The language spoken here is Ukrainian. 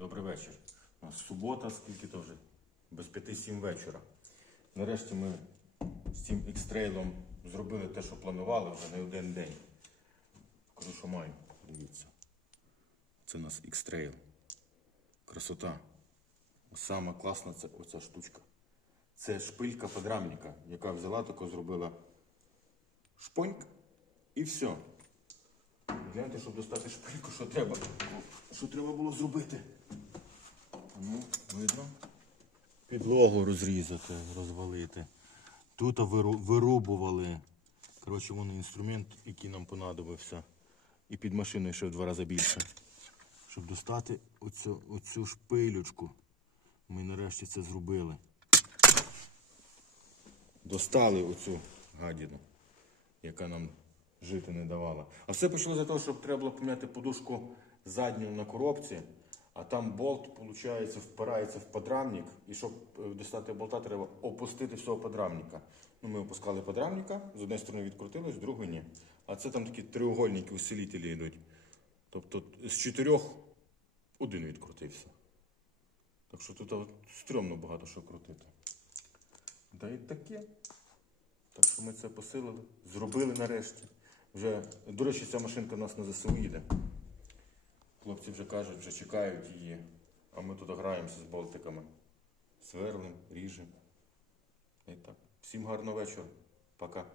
Добрий вечір. У нас субота, скільки то вже? Без 5-7 вечора. Нарешті ми з цим ікстрейлом зробили те, що планували вже не один день. Кажу, що маю. Дивіться. Це у нас ікстрейл. Красота. Сама класна це оця штучка. Це шпилька подрамника, яка взяла тако зробила шпоньк і все. Гляньте, щоб достати шпильку, що треба. Що треба було зробити? Ну, видно. Підлогу розрізати, розвалити. Тут вирубували. Коротше, воно інструмент, який нам понадобився. І під машиною ще в два рази більше. Щоб достати оцю, оцю шпилючку. Ми нарешті це зробили. Достали оцю гадіну, яка нам жити не давала. А все почало за того, щоб треба було поміняти подушку задню на коробці, а там болт, виходить, впирається в подрамник, і щоб е, достати болта, треба опустити всього подрамника. Ну, ми опускали подрамника, з однієї сторони відкрутилось, з другої ні. А це там такі треугольники, усилителі йдуть. Тобто з чотирьох один відкрутився. Так що тут стрьомно багато що крутити. Да і таке. Так що ми це посилили, зробили нарешті. Вже, до речі, ця машинка у нас на ЗСУ їде. Хлопці вже кажуть, вже чекають її. А ми тут граємося з болтиками. Сверлим, ріжемо. І так. Всім гарного вечора. Пока.